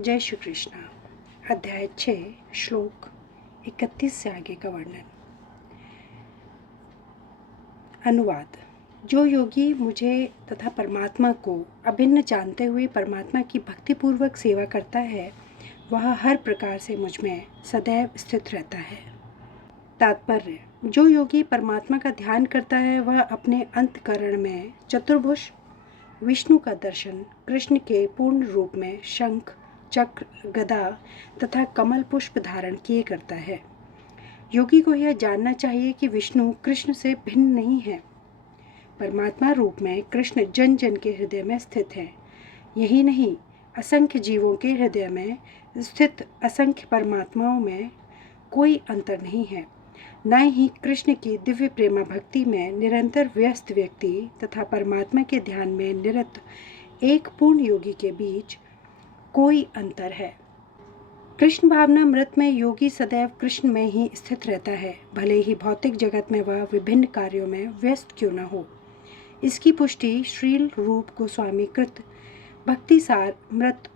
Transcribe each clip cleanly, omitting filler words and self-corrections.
जय श्री कृष्ण। अध्याय 6 श्लोक 31 से आगे का वर्णन। अनुवाद। जो योगी मुझे तथा परमात्मा को अभिन्न जानते हुए परमात्मा की भक्तिपूर्वक सेवा करता है, वह हर प्रकार से मुझ में सदैव स्थित रहता है। तात्पर्य। जो योगी परमात्मा का ध्यान करता है, वह अपने अंतःकरण में चतुर्भुज विष्णु का दर्शन कृष्ण के पूर्ण रूप में शंख, चक्र, गदा तथा कमल पुष्प धारण किए करता है। योगी को यह जानना चाहिए कि विष्णु कृष्ण से भिन्न नहीं है। परमात्मा रूप में कृष्ण जन जन के हृदय में स्थित है। यही नहीं, असंख्य जीवों के हृदय में स्थित असंख्य परमात्माओं में कोई अंतर नहीं है। न ही कृष्ण की दिव्य प्रेमा भक्ति में निरंतर व्यस्त व्यक्ति तथा परमात्मा के ध्यान में निरत एक पूर्ण योगी के बीच कोई अंतर है। कृष्ण भावना मृत में योगी सदैव कृष्ण में ही स्थित रहता है, भले ही भौतिक जगत में वह विभिन्न कार्यों में व्यस्त क्यों न हो। इसकी पुष्टि श्रील रूप गोस्वामी कृत भक्तिसार मृत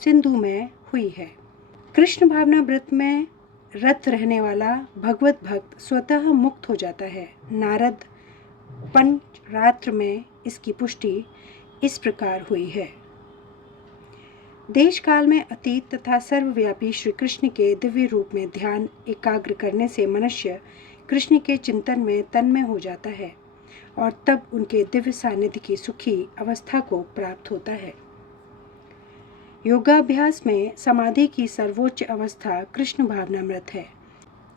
सिंधु में हुई है। कृष्ण भावना मृत में रत रहने वाला भगवत भक्त स्वतः मुक्त हो जाता है। नारद पंचरात्र में इसकी पुष्टि इस प्रकार हुई है। देश काल में अतीत तथा सर्वव्यापी श्री कृष्ण के दिव्य रूप में ध्यान एकाग्र करने से मनुष्य कृष्ण के चिंतन में तन्मय हो जाता है और तब उनके दिव्य सानिध्य की सुखी अवस्था को प्राप्त होता है। योगाभ्यास में समाधि की सर्वोच्च अवस्था कृष्ण भावनामृत है।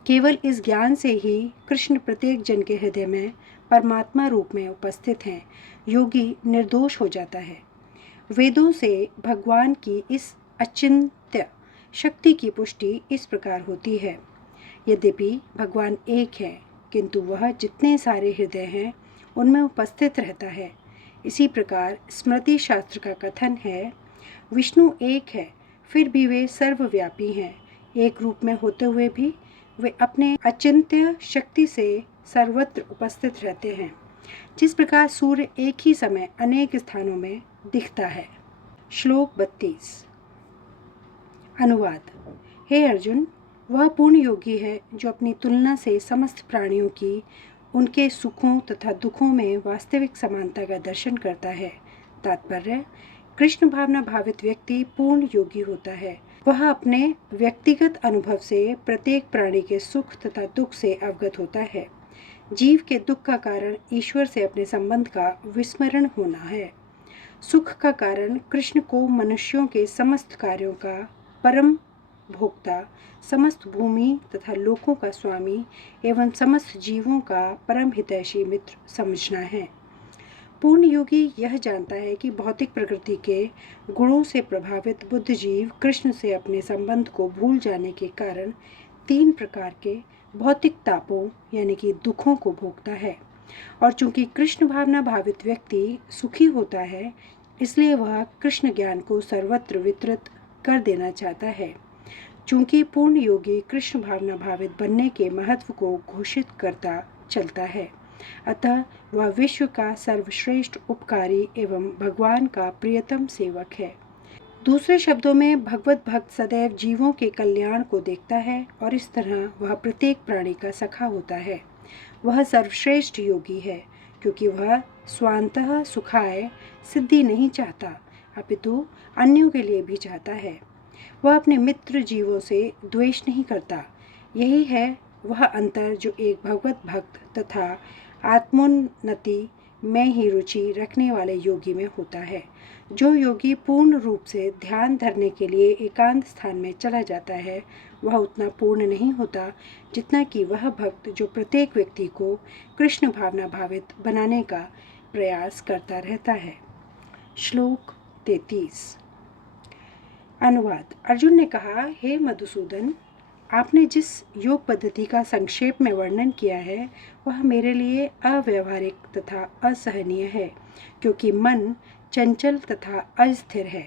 केवल इस ज्ञान से ही कृष्ण प्रत्येक जन के हृदय में परमात्मा रूप में उपस्थित हैं। योगी निर्दोष हो जाता है। वेदों से भगवान की इस अचिंत्य शक्ति की पुष्टि इस प्रकार होती है। यद्यपि भगवान एक है, किंतु वह जितने सारे हृदय हैं उनमें उपस्थित रहता है। इसी प्रकार स्मृति शास्त्र का कथन है, विष्णु एक है, फिर भी वे सर्वव्यापी हैं। एक रूप में होते हुए भी वे अपने अचिंत्य शक्ति से सर्वत्र उपस्थित रहते हैं। जिस प्रकार सूर्य एक ही समय अनेक स्थानों में दिखता है। श्लोक 32। अनुवाद। हे अर्जुन, वह पूर्ण योगी है जो अपनी तुलना से समस्त प्राणियों की उनके सुखों तथा दुखों में वास्तविक समानता का दर्शन करता है। तात्पर्य। कृष्ण भावना भावित व्यक्ति पूर्ण योगी होता है। वह अपने व्यक्तिगत अनुभव से प्रत्येक प्राणी के सुख तथा दुख से अवगत होता है। जीव के दुख का कारण ईश्वर से अपने संबंध का विस्मरण होना है। सुख का कारण कृष्ण को मनुष्यों के समस्त कार्यों का परम भोक्ता, समस्त भूमि तथा लोकों का स्वामी एवं समस्त जीवों का परम हितैषी मित्र समझना है। पूर्ण योगी यह जानता है कि भौतिक प्रकृति के गुणों से प्रभावित बुद्ध जीव कृष्ण से अपने संबंध को भूल जाने के कारण 3 प्रकार के भौतिक तापों यानी कि दुखों को भोगता है। और चूंकि कृष्ण भावना भावित व्यक्ति सुखी होता है, इसलिए वह कृष्ण ज्ञान को सर्वत्र वितरित कर देना चाहता है। चूंकि पूर्ण योगी कृष्ण भावना भावित बनने के महत्व को घोषित करता चलता है, अतः वह विश्व का सर्वश्रेष्ठ उपकारी एवं भगवान का प्रियतम सेवक है। दूसरे शब्दों में भगवत भक्त सदैव जीवों के कल्याण को देखता है और इस तरह वह प्रत्येक प्राणी का सखा होता है। वह सर्वश्रेष्ठ योगी है, क्योंकि वह स्वांतः सुखाय सिद्धि नहीं चाहता, अपितु अन्यों के लिए भी चाहता है। वह अपने मित्र जीवों से द्वेष नहीं करता। यही है वह अंतर जो एक भगवत भक्त तथा आत्मोन्नति में ही रुचि रखने वाले योगी में होता है। जो योगी पूर्ण रूप से ध्यान धरने के लिए एकांत स्थान में चला जाता है, वह उतना पूर्ण नहीं होता जितना कि वह भक्त जो प्रत्येक व्यक्ति को कृष्ण भावना भावित बनाने का प्रयास करता रहता है। श्लोक 33। अनुवाद। अर्जुन ने कहा, हे मधुसूदन, आपने जिस योग पद्धति का संक्षेप में वर्णन किया है, वह मेरे लिए अव्यवहारिक तथा असहनीय है, क्योंकि मन चंचल तथा अस्थिर है।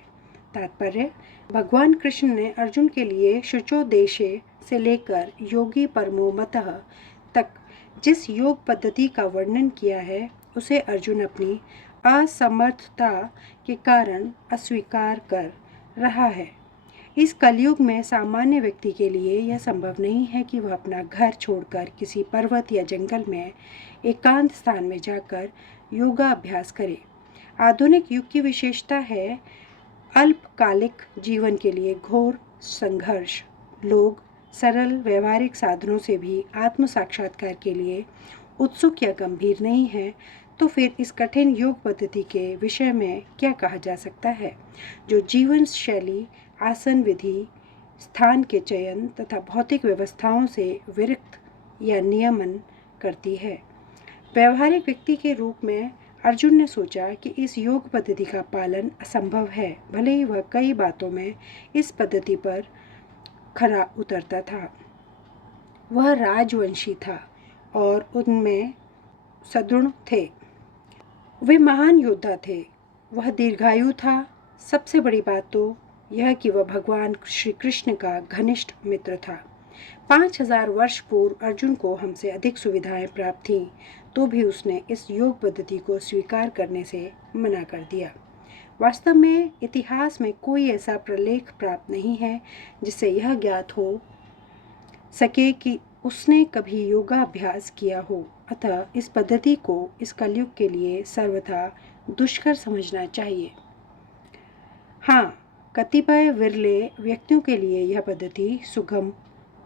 तात्पर्य। भगवान कृष्ण ने अर्जुन के लिए शुचोदेशे से लेकर योगी परमो मतः तक जिस योग पद्धति का वर्णन किया है, उसे अर्जुन अपनी असमर्थता के कारण अस्वीकार कर रहा है। इस कलयुग में सामान्य व्यक्ति के लिए यह संभव नहीं है कि वह अपना घर छोड़कर किसी पर्वत या जंगल में एकांत स्थान में जाकर योगा अभ्यास करे। आधुनिक युग की विशेषता है अल्पकालिक जीवन के लिए घोर संघर्ष। लोग सरल व्यवहारिक साधनों से भी आत्म साक्षात्कार के लिए उत्सुक या गंभीर नहीं है, तो फिर इस कठिन योग पद्धति के विषय में क्या कहा जा सकता है, जो जीवन शैली, आसन विधि, स्थान के चयन तथा भौतिक व्यवस्थाओं से विरक्त या नियमन करती है। व्यवहारिक व्यक्ति के रूप में अर्जुन ने सोचा कि इस योग पद्धति का पालन असंभव है, भले ही वह कई बातों में इस पद्धति पर खरा उतरता था। वह राजवंशी था और उनमें सद्गुण थे। वे महान योद्धा थे। वह दीर्घायु था। सबसे बड़ी बात तो यह कि वह भगवान श्री कृष्ण का घनिष्ठ मित्र था। 5000 वर्ष पूर्व अर्जुन को हमसे अधिक सुविधाएं प्राप्त थीं, तो भी उसने इस योग पद्धति को स्वीकार करने से मना कर दिया। वास्तव में इतिहास में कोई ऐसा प्रलेख प्राप्त नहीं है जिससे यह ज्ञात हो सके कि उसने कभी योगाभ्यास किया हो। अतः इस पद्धति को इस कलयुग के लिए सर्वथा दुष्कर समझना चाहिए। हाँ, कतिपय विरले व्यक्तियों के लिए यह पद्धति सुगम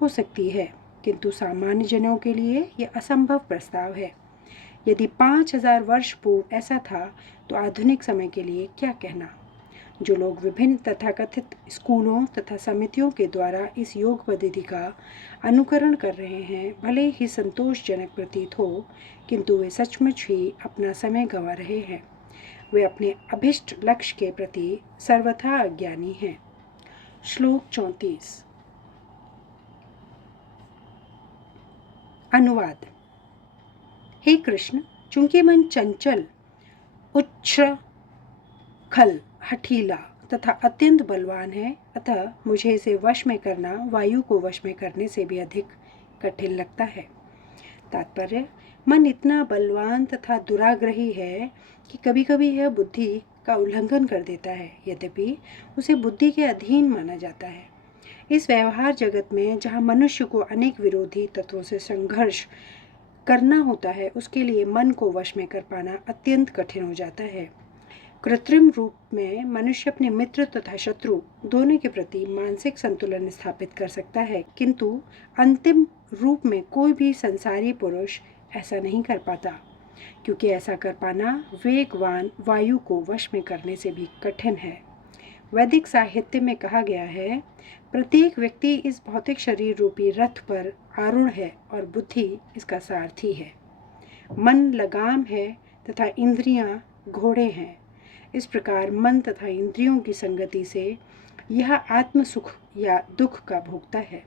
हो सकती है, किंतु सामान्य जनों के लिए यह असंभव प्रस्ताव है। यदि 5000 वर्ष पूर्व ऐसा था, तो आधुनिक समय के लिए क्या कहना। जो लोग विभिन्न तथाकथित स्कूलों तथा समितियों के द्वारा इस योग पद्धति का अनुकरण कर रहे हैं, भले ही संतोषजनक प्रतीत हो, किंतु वे सचमुच ही अपना समय गंवा रहे हैं। वे अपने अभिष्ट लक्ष्य के प्रति सर्वथा अज्ञानी हैं। श्लोक 34। अनुवाद। हे कृष्ण, चूंकि मन चंचल, उच्छृंखल, हठीला तथा अत्यंत बलवान है, अतः मुझे इसे वश में करना वायु को वश में करने से भी अधिक कठिन लगता है। तात्पर्य: मन इतना बलवान तथा दुराग्रही है कि कभी कभी यह बुद्धि का उल्लंघन कर देता है, यद्यपि उसे बुद्धि के अधीन माना जाता है। इस व्यवहार जगत में जहाँ मनुष्य को अनेक विरोधी तत्वों से संघर्ष करना होता है, उसके लिए मन को वश में कर पाना अत्यंत कठिन हो जाता है। कृत्रिम रूप में मनुष्य अपने मित्र तथा शत्रु दोनों के प्रति मानसिक संतुलन स्थापित कर सकता है, किंतु अंतिम रूप में कोई भी संसारी पुरुष ऐसा नहीं कर पाता, क्योंकि ऐसा कर पाना वेगवान वायु को वश में करने से भी कठिन है। वैदिक साहित्य में कहा गया है, प्रत्येक व्यक्ति इस भौतिक शरीर रूपी रथ पर आरूढ़ है और बुद्धि इसका सारथी है। मन लगाम है तथा इंद्रियां घोड़े हैं। इस प्रकार मन तथा इंद्रियों की संगति से यह आत्म सुख या दुख का भोगता है।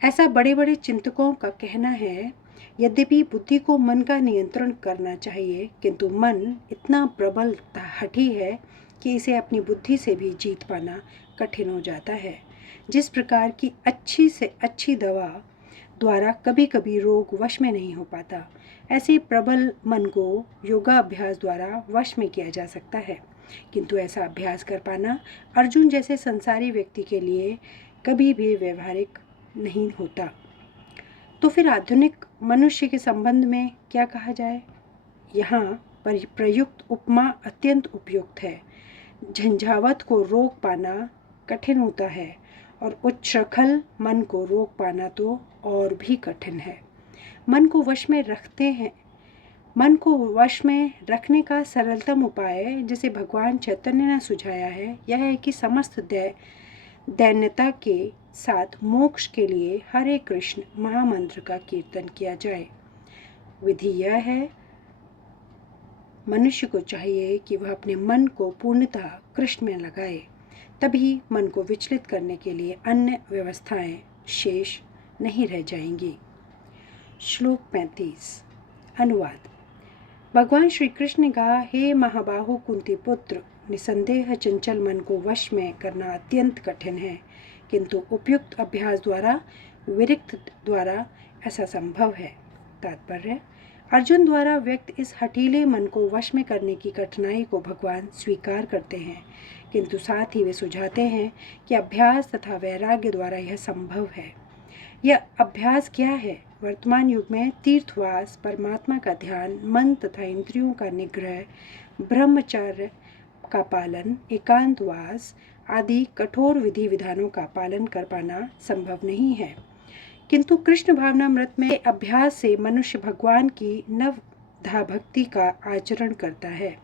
ऐसा बड़े बड़े चिंतकों का कहना है। यद्यपि बुद्धि को मन का नियंत्रण करना चाहिए, किंतु मन इतना प्रबल तथा हठी है कि इसे अपनी बुद्धि से भी जीत पाना कठिन हो जाता है। जिस प्रकार की अच्छी से अच्छी दवा द्वारा कभी कभी रोग वश में नहीं हो पाता, ऐसे प्रबल मन को योगाभ्यास द्वारा वश में किया जा सकता है, किंतु ऐसा अभ्यास कर पाना अर्जुन जैसे संसारी व्यक्ति के लिए कभी भी व्यवहारिक नहीं होता। तो फिर आधुनिक मनुष्य के संबंध में क्या कहा जाए। यहाँ प्रयुक्त उपमा अत्यंत उपयुक्त है। झंझावत को रोक पाना कठिन होता है और उच्छृंखल मन को रोक पाना तो और भी कठिन है। मन को वश में रखने का सरलतम उपाय जिसे भगवान चैतन्य ने सुझाया है, यह है कि समस्त दैन्यता के साथ मोक्ष के लिए हरे कृष्ण महामंत्र का कीर्तन किया जाए। विधि यह है, मनुष्य को चाहिए कि वह अपने मन को पूर्णतः कृष्ण में लगाए, तभी मन को विचलित करने के लिए अन्य व्यवस्थाएं शेष नहीं रह जाएंगी। श्लोक 35। अनुवाद। भगवान श्री कृष्ण ने कहा, हे महाबाहु कुंती पुत्र, निसंदेह चंचल मन को वश में करना अत्यंत कठिन है, किंतु उपयुक्त अभ्यास द्वारा, विरक्त द्वारा ऐसा संभव है। तात्पर्य: अर्जुन द्वारा व्यक्त इस हठीले मन को वश में करने की कठिनाई को भगवान स्वीकार करते हैं, किंतु साथ ही वे सुझाते हैं कि अभ्यास तथा वैराग्य द्वारा यह संभव है। यह अभ्यास क्या है? वर्तमान युग में तीर्थवास, परमात्मा का ध्यान, मन तथा इंद्रियों का निग्रह, ब्रह्मचर्य का पालन, एकांतवास आदि कठोर विधि विधानों का पालन कर पाना संभव नहीं है, किंतु कृष्ण भावनामृत में अभ्यास से मनुष्य भगवान की नवधा भक्ति का आचरण करता है।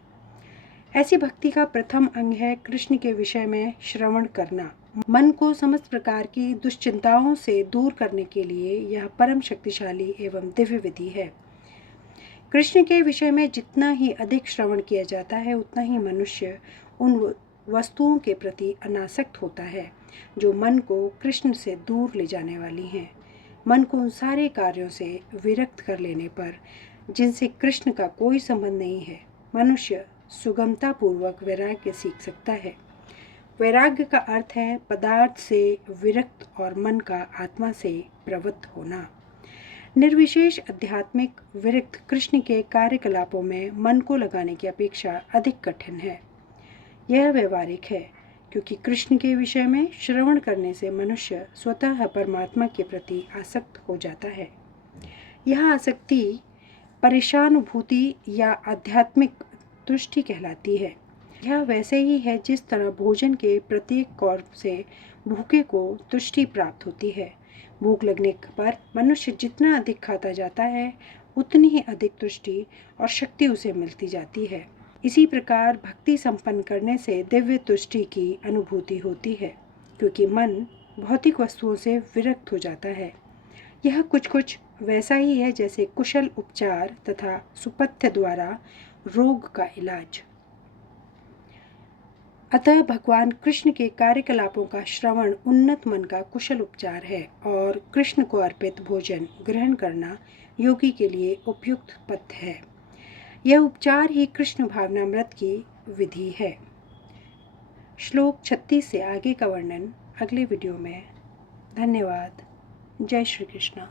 ऐसी भक्ति का प्रथम अंग है कृष्ण के विषय में श्रवण करना। मन को समस्त प्रकार की दुश्चिंताओं से दूर करने के लिए यह परम शक्तिशाली एवं दिव्य विधि है। कृष्ण के विषय में जितना ही अधिक श्रवण किया जाता है, उतना ही मनुष्य उन वस्तुओं के प्रति अनासक्त होता है जो मन को कृष्ण से दूर ले जाने वाली हैं। मन को उन सारे कार्यों से विरक्त कर लेने पर, जिनसे कृष्ण का कोई संबंध नहीं है, मनुष्य सुगमता पूर्वक वैराग्य सीख सकता है। वैराग्य का अर्थ है पदार्थ से विरक्त और मन का आत्मा से प्रवृत्त होना। निर्विशेष आध्यात्मिक विरक्त कृष्ण के कार्यकलापों में मन को लगाने की अपेक्षा अधिक कठिन है। यह व्यवहारिक है, क्योंकि कृष्ण के विषय में श्रवण करने से मनुष्य स्वतः परमात्मा के प्रति आसक्त हो जाता है। यह आसक्ति परेशानुभूति या आध्यात्मिक तुष्टि कहलाती है। यह वैसे ही है जिस तरह भोजन के प्रत्येक कौर से भूखे को तुष्टि प्राप्त होती है। भूख लगने पर मनुष्य जितना अधिक खाता जाता है, उतनी ही अधिक तुष्टि और शक्ति उसे मिलती जाती है। इसी प्रकार भक्ति संपन्न करने से दिव्य तुष्टि की अनुभूति होती है, क्योंकि मन भौतिक वस्तुओं से विरक्त हो जाता है। यह कुछ वैसा ही है जैसे कुशल उपचार तथा सुपथ्य द्वारा रोग का इलाज। अतः भगवान कृष्ण के कार्यकलापों का श्रवण उन्नत मन का कुशल उपचार है और कृष्ण को अर्पित भोजन ग्रहण करना योगी के लिए उपयुक्त पथ है। यह उपचार ही कृष्ण भावनामृत की विधि है। श्लोक 36 से आगे का वर्णन अगले वीडियो में। धन्यवाद। जय श्री कृष्ण।